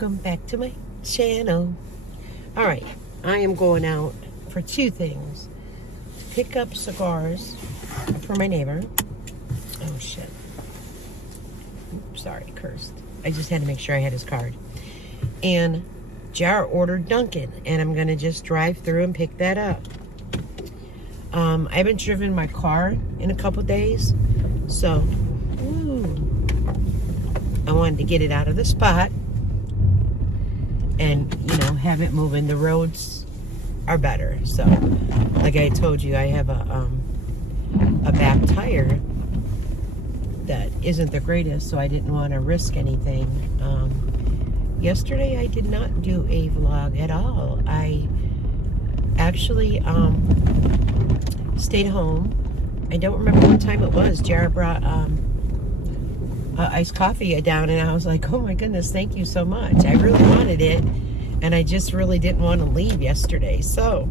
Welcome back to my channel. All right, I am going out for two things. Pick up cigars for my neighbor. Oh shit. Oops, sorry, cursed. I just had to make sure I had his card. And Jar ordered Dunkin', and I'm gonna just drive through and pick that up. I haven't driven my car in a couple days, so I wanted to get it out of the spot and, have it moving. The roads are better. So, like I told you, I have a back tire that isn't the greatest, so I didn't want to risk anything. Yesterday, I did not do a vlog at all. I actually stayed home. I don't remember what time it was. Jared brought iced coffee down, and I was like, oh my goodness, thank you so much. I really wanted it, and I just really didn't want to leave yesterday, so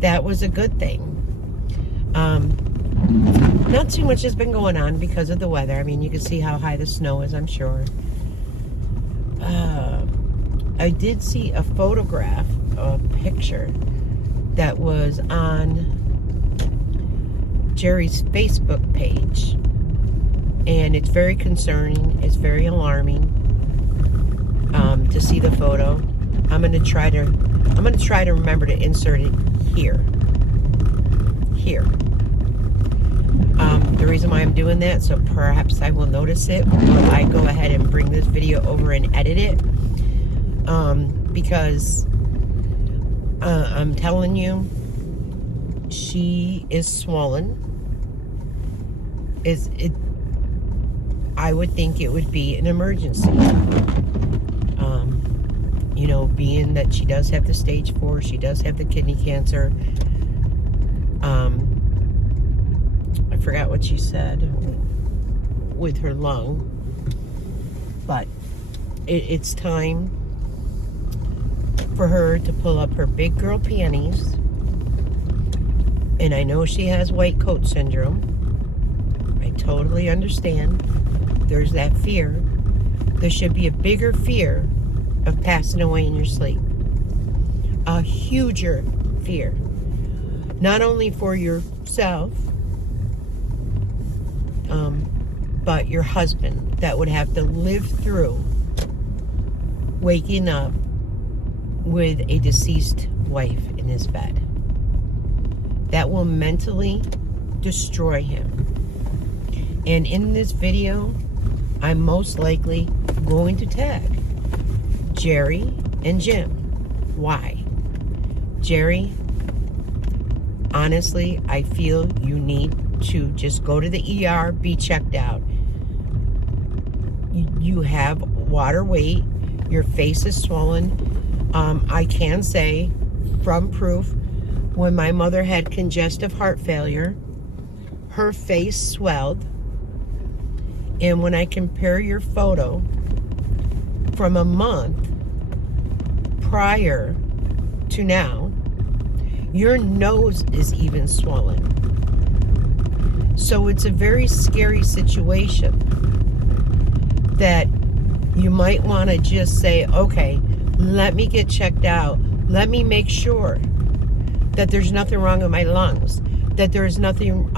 that was a good thing. Not too much has been going on because of the weather. I mean, you can see how high the snow is, I'm sure. I did see a photograph, a picture that was on Jeri's Facebook page, and it's very concerning. It's very alarming to see the photo. I'm gonna try to remember to insert it here. The reason why I'm doing that, so perhaps I will notice it while I go ahead and bring this video over and edit it, because I'm telling you, she is swollen. I would think it would be an emergency. Being that she does have the stage 4, she does have the kidney cancer. I forgot what she said with her lung, but it's time for her to pull up her big girl panties. And I know she has white coat syndrome. I totally understand. There's that fear. There should be a bigger fear of passing away in your sleep. A huger fear. Not only for yourself, but your husband that would have to live through waking up with a deceased wife in his bed. That will mentally destroy him. And in this video, I'm most likely going to tag Jeri and Jim. Why? Jeri, honestly, I feel you need to just go to the ER, be checked out. You have water weight, your face is swollen. I can say from proof, when my mother had congestive heart failure, her face swelled. And when I compare your photo from a month prior to now, your nose is even swollen. So it's a very scary situation that you might want to just say, okay, let me get checked out. Let me make sure that there's nothing wrong with my lungs, that there's nothing,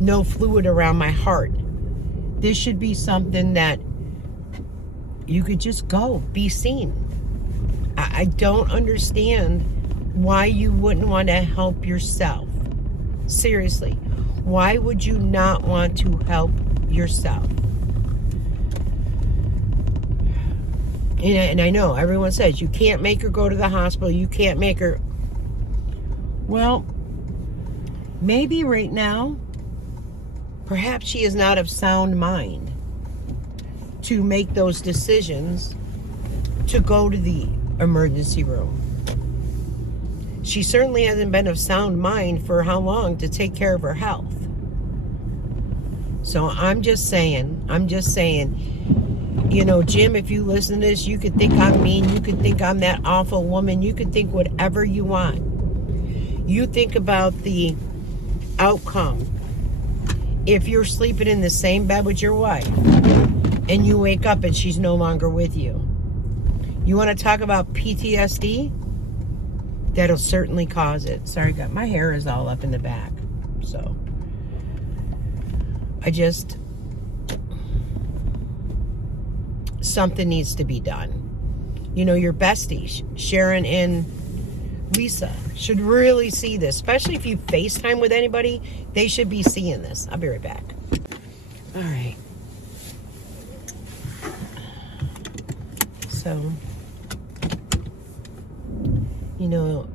no fluid around my heart. This should be something that you could just go, be seen. I don't understand why you wouldn't want to help yourself. Seriously, why would you not want to help yourself? And I know everyone says you can't make her go to the hospital, you can't make her. Well, maybe right now, perhaps she is not of sound mind to make those decisions to go to the emergency room. She certainly hasn't been of sound mind for how long to take care of her health. So I'm just saying, Jim, if you listen to this, you could think I'm mean, you could think I'm that awful woman, you could think whatever you want. You think about the outcome. If you're sleeping in the same bed with your wife and you wake up and she's no longer with you, You want to talk about PTSD? That'll certainly cause it. Sorry, my hair is all up in the back. So, something needs to be done. You know, your besties, Sharon and Lisa, should really see this. Especially if you FaceTime with anybody, they should be seeing this. I'll be right back. All right. So, you know,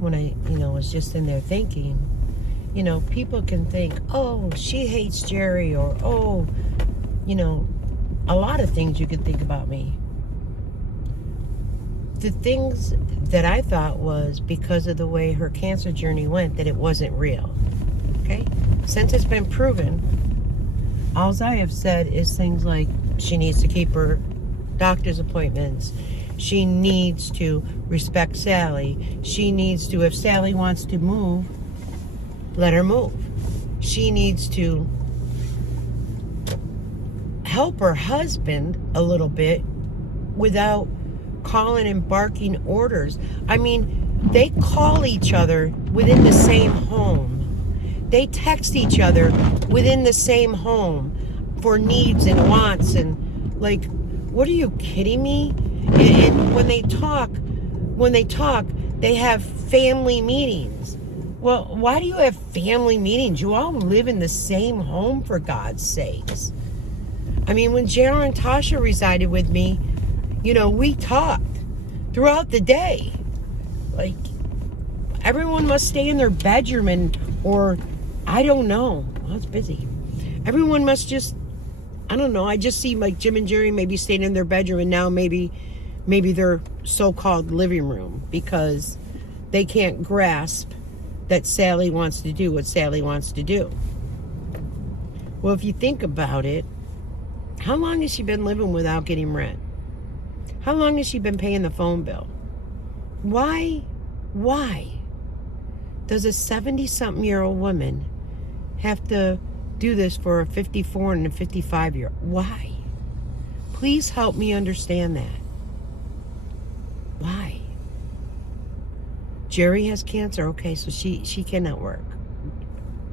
when I, was just in there thinking, people can think, oh, she hates Jeri, or, oh, a lot of things you could think about me. The things that I thought was because of the way her cancer journey went, that it wasn't real. Okay? Since it's been proven, all I have said is things like she needs to keep her doctor's appointments. She needs to respect Sally. She needs to, if Sally wants to move, let her move. She needs to help her husband a little bit without calling and barking orders. I mean, they call each other within the same home. They text each other within the same home for needs and wants, and like, what are you kidding me? And when they talk, they have family meetings. Well, why do you have family meetings? You all live in the same home, for God's sakes. I mean, when Jeri and Tasha resided with me, we talked throughout the day. Like, everyone must stay in their bedroom, or I don't know. Well, it's busy. Everyone must just, I don't know. I just see like Jim and Jeri maybe staying in their bedroom, and now maybe their so-called living room, because they can't grasp that Sally wants to do what Sally wants to do. Well, if you think about it, how long has she been living without getting rent? How long has she been paying the phone bill? Why does a 70-something-year-old woman have to do this for a 54 and a 55-year-old? Why? Please help me understand that. Why? Jeri has cancer. Okay, so she cannot work.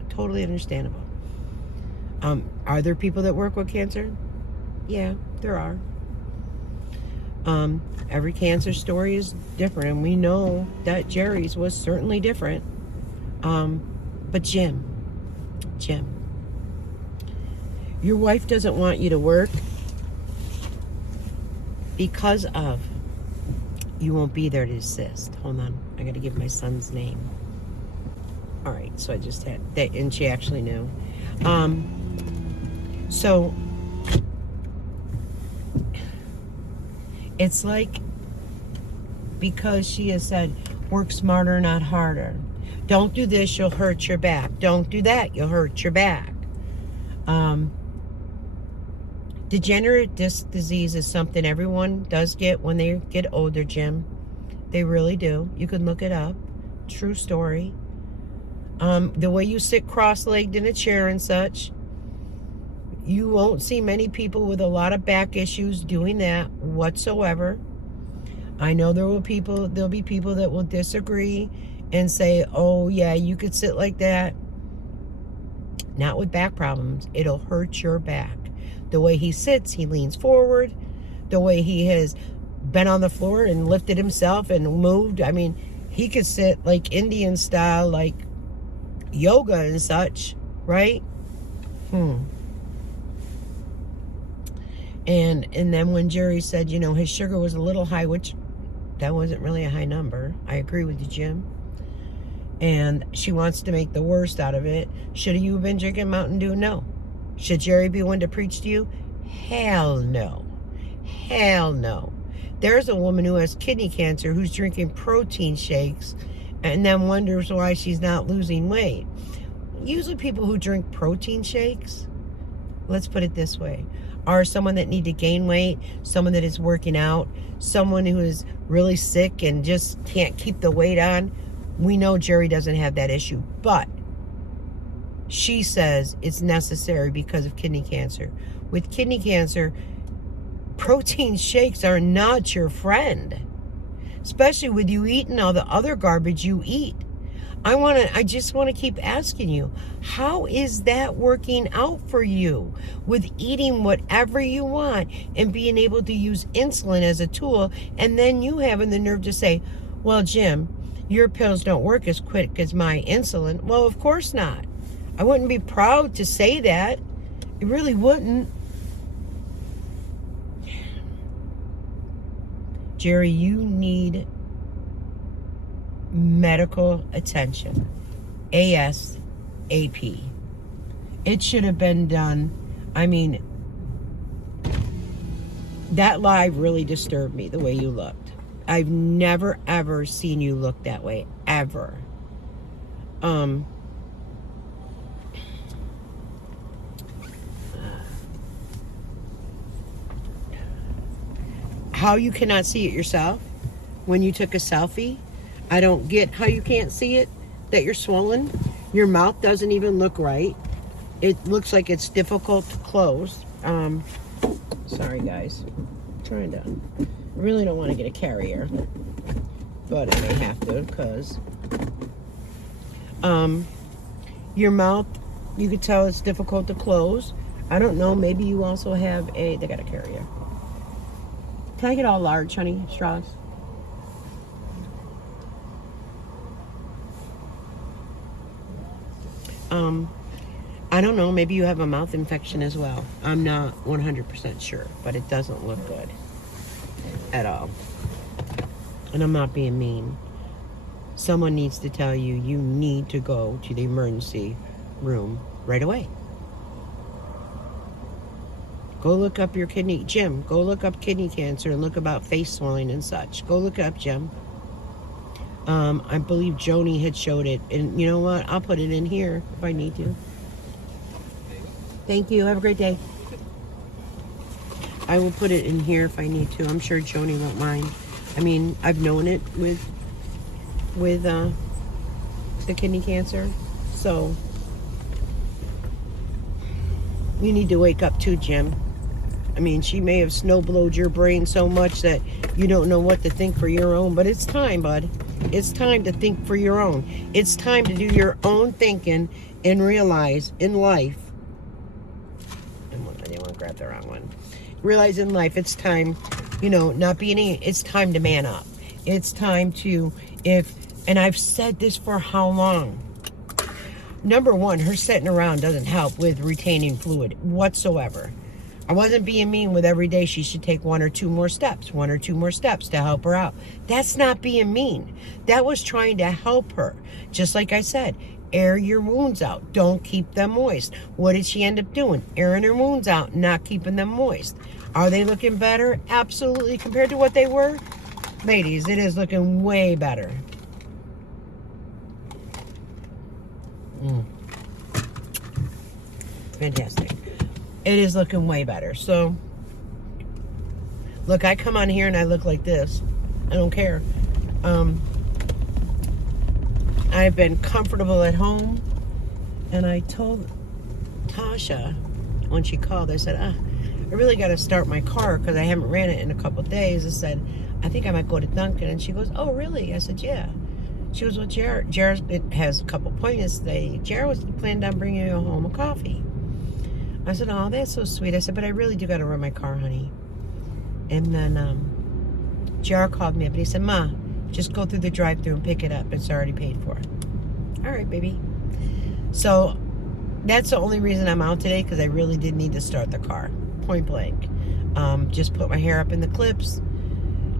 Totally understandable. Are there people that work with cancer? Yeah, there are. Every cancer story is different, and we know that Jeri's was certainly different. But Jim, your wife doesn't want you to work because of you won't be there to assist. Hold on, I got to give my son's name. All right, so I just had that, and she actually knew. So it's like, because she has said, work smarter, not harder. Don't do this, you'll hurt your back. Don't do that, you'll hurt your back. Degenerate disc disease is something everyone does get when they get older, Jim. They really do. You can look it up. True story. The way you sit cross-legged in a chair and such, you won't see many people with a lot of back issues doing that whatsoever. I know there'll be people that will disagree and say, oh yeah, you could sit like that. Not with back problems. It'll hurt your back. The way he sits, he leans forward. The way he has been on the floor and lifted himself and moved. I mean, he could sit like Indian style, like yoga and such, right? And then when Jeri said, his sugar was a little high, which that wasn't really a high number. I agree with you, Jim. And she wants to make the worst out of it. Should you have been drinking Mountain Dew? No. Should Jeri be one to preach to you? Hell no. Hell no. There's a woman who has kidney cancer who's drinking protein shakes and then wonders why she's not losing weight. Usually people who drink protein shakes, let's put it this way, are someone that need to gain weight, someone that is working out, someone who is really sick and just can't keep the weight on. We know Jeri doesn't have that issue, but she says it's necessary because of kidney cancer. With kidney cancer, protein shakes are not your friend, especially with you eating all the other garbage you eat. I just want to keep asking you, how is that working out for you with eating whatever you want and being able to use insulin as a tool, and then you having the nerve to say, well, Jim, your pills don't work as quick as my insulin? Well, of course not. I wouldn't be proud to say that. It really wouldn't. Jeri, you need medical attention. ASAP. It should have been done. I mean, that live really disturbed me, the way you looked. I've never, ever seen you look that way, ever. How you cannot see it yourself when you took a selfie. I don't get how you can't see it, that you're swollen. Your mouth doesn't even look right. It looks like it's difficult to close. Sorry guys, I really don't want to get a carrier, but I may have to, because your mouth, you could tell it's difficult to close. I don't know, maybe you also have they got a carrier. Can I get all large, honey, straws? I don't know, maybe you have a mouth infection as well. I'm not 100% sure, but it doesn't look good at all. And I'm not being mean. Someone needs to tell you, you need to go to the emergency room right away. Go look up your kidney, Jim, go look up kidney cancer and look about face swelling and such. Go look it up, Jim. I believe Joni had showed it, and you know what? I'll put it in here if I need to. Thank you. Have a great day. I will put it in here if I need to. I'm sure Joni won't mind. I mean, I've known it with the kidney cancer, so you need to wake up too, Jim. I mean, she may have snowblowed your brain so much that you don't know what to think for your own, but it's time, bud. It's time to think for your own. It's time to do your own thinking and realize in life, I didn't want to grab the wrong one. Realize in life, it's time, it's time to man up. It's time to, and I've said this for how long? Number one, her sitting around doesn't help with retaining fluid whatsoever. I wasn't being mean with every day she should take one or two more steps to help her out. That's not being mean. That was trying to help her. Just like I said, air your wounds out. Don't keep them moist. What did she end up doing? Airing her wounds out, not keeping them moist. Are they looking better? Absolutely. Compared to what they were? Ladies, it is looking way better. Fantastic. It is looking way better. So, look, I come on here and I look like this. I don't care. I've been comfortable at home. And I told Tasha when she called, I said, I really got to start my car because I haven't ran it in a couple of days. I said, I think I might go to Dunkin'. And she goes, oh, really? I said, yeah. She goes, well, Jared has a couple appointments today. Jared was planned on bringing you home a coffee. I said, oh, that's so sweet. I said, but I really do got to run my car, honey. And then Jared called me up and he said, Ma, just go through the drive-thru and pick it up. It's already paid for. All right, baby. So that's the only reason I'm out today, because I really did need to start the car. Point blank. Just put my hair up in the clips.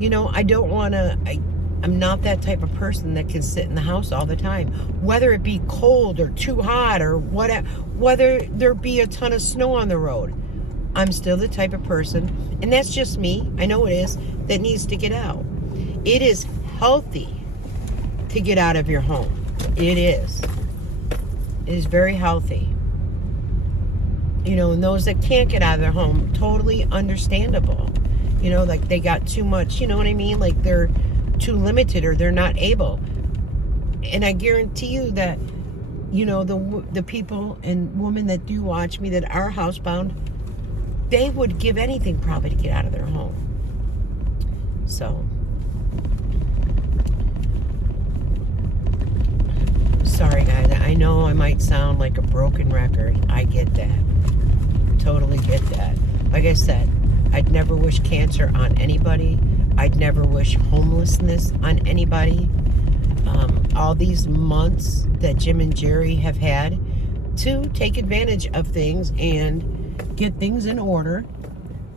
I don't want to... I'm not that type of person that can sit in the house all the time, whether it be cold or too hot or whatever, whether there be a ton of snow on the road. I'm still the type of person, and that's just me, I know it is, that needs to get out. It is healthy to get out of your home. It is. It is very healthy. And those that can't get out of their home, totally understandable. Like they got too much, you know what I mean? Like they're too limited or they're not able. And I guarantee you that the people and women that do watch me that are housebound, they would give anything probably to get out of their home. So, sorry guys, I know I might sound like a broken record. I get that. Totally get that. Like I said, I'd never wish cancer on anybody. I'd never wish homelessness on anybody. All these months that Jim and Jeri have had to take advantage of things and get things in order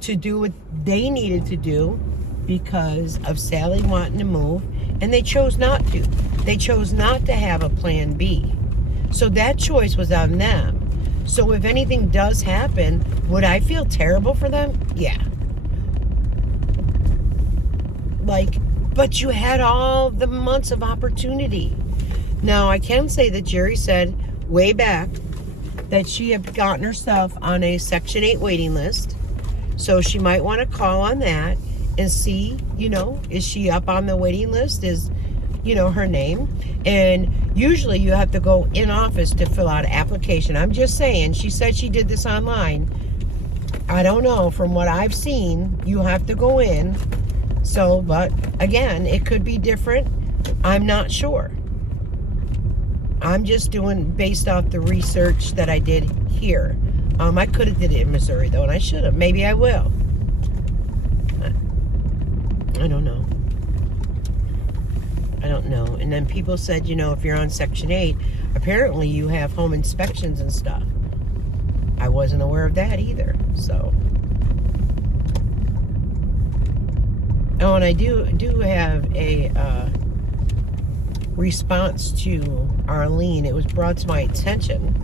to do what they needed to do because of Sally wanting to move, and they chose not to. They chose not to have a plan B. So that choice was on them. So if anything does happen, would I feel terrible for them? Yeah. But you had all the months of opportunity. Now, I can say that Jeri said way back that she had gotten herself on a Section 8 waiting list. So she might want to call on that and see, is she up on the waiting list? Is, her name? And usually you have to go in office to fill out an application. I'm just saying, she said she did this online. I don't know. From what I've seen, you have to go in. So, but again, it could be different. I'm not sure. I'm just doing based off the research that I did here. I could have did it in Missouri though, and I should have. Maybe I will. I don't know. I don't know. And then people said, if you're on Section 8, apparently you have home inspections and stuff. I wasn't aware of that either. So. Oh, and I do have a response to Arlene. It was brought to my attention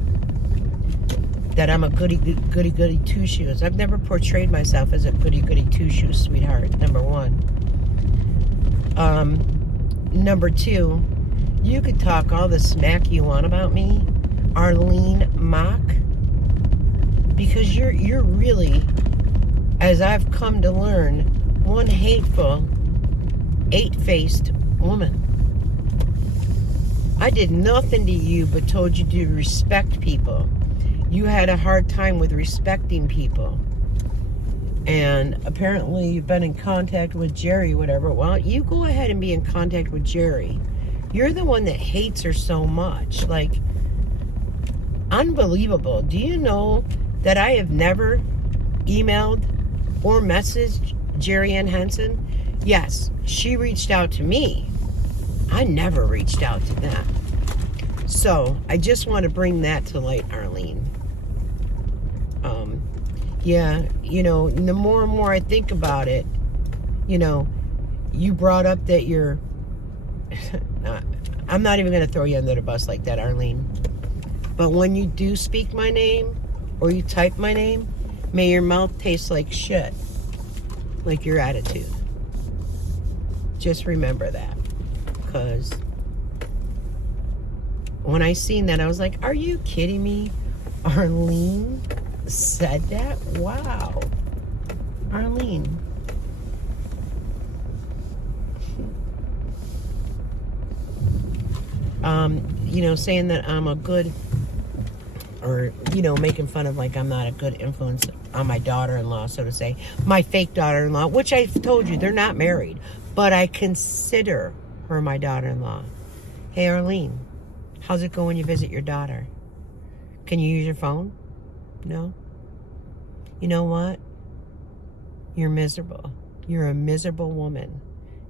that I'm a goody two shoes. I've never portrayed myself as a goody two shoes sweetheart. Number one. Number two, you could talk all the smack you want about me, Arlene Mock, because you're really, as I've come to learn, one hateful, 8-faced woman. I did nothing to you but told you to respect people. You had a hard time with respecting people. And apparently you've been in contact with Jeri, whatever. Well, you go ahead and be in contact with Jeri. You're the one that hates her so much. Unbelievable. Do you know that I have never emailed or messaged Jeri Ann Henson? Yes, she reached out to me. I never reached out to them. So, I just want to bring that to light, Arlene. Yeah, the more and more I think about it, you brought up that you're... I'm not even going to throw you under the bus like that, Arlene. But when you do speak my name, or you type my name, may your mouth taste like shit. Like your attitude. Just remember that. Because when I seen that, I was like, are you kidding me? Arlene said that? Wow. Arlene. Saying that I'm a good, or, making fun of I'm not a good influence on my daughter-in-law, so to say. My fake daughter-in-law, which I've told you, they're not married. But I consider her my daughter-in-law. Hey, Arlene, how's it go when you visit your daughter? Can you use your phone? No? You know what? You're miserable. You're a miserable woman.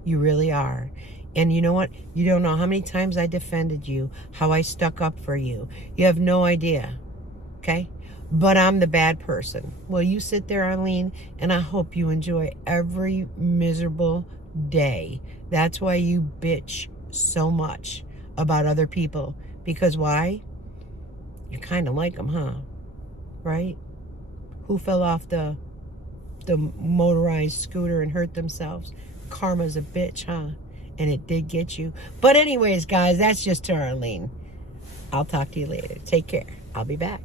You really are. And you know what? You don't know how many times I defended you, how I stuck up for you. You have no idea. Okay? But I'm the bad person. Well, you sit there, Arlene, and I hope you enjoy every miserable day. That's why you bitch so much about other people. Because why? You kind of like them, huh? Right? Who fell off the motorized scooter and hurt themselves? Karma's a bitch, huh? And it did get you. But anyways, guys, that's just to Arlene. I'll talk to you later. Take care. I'll be back.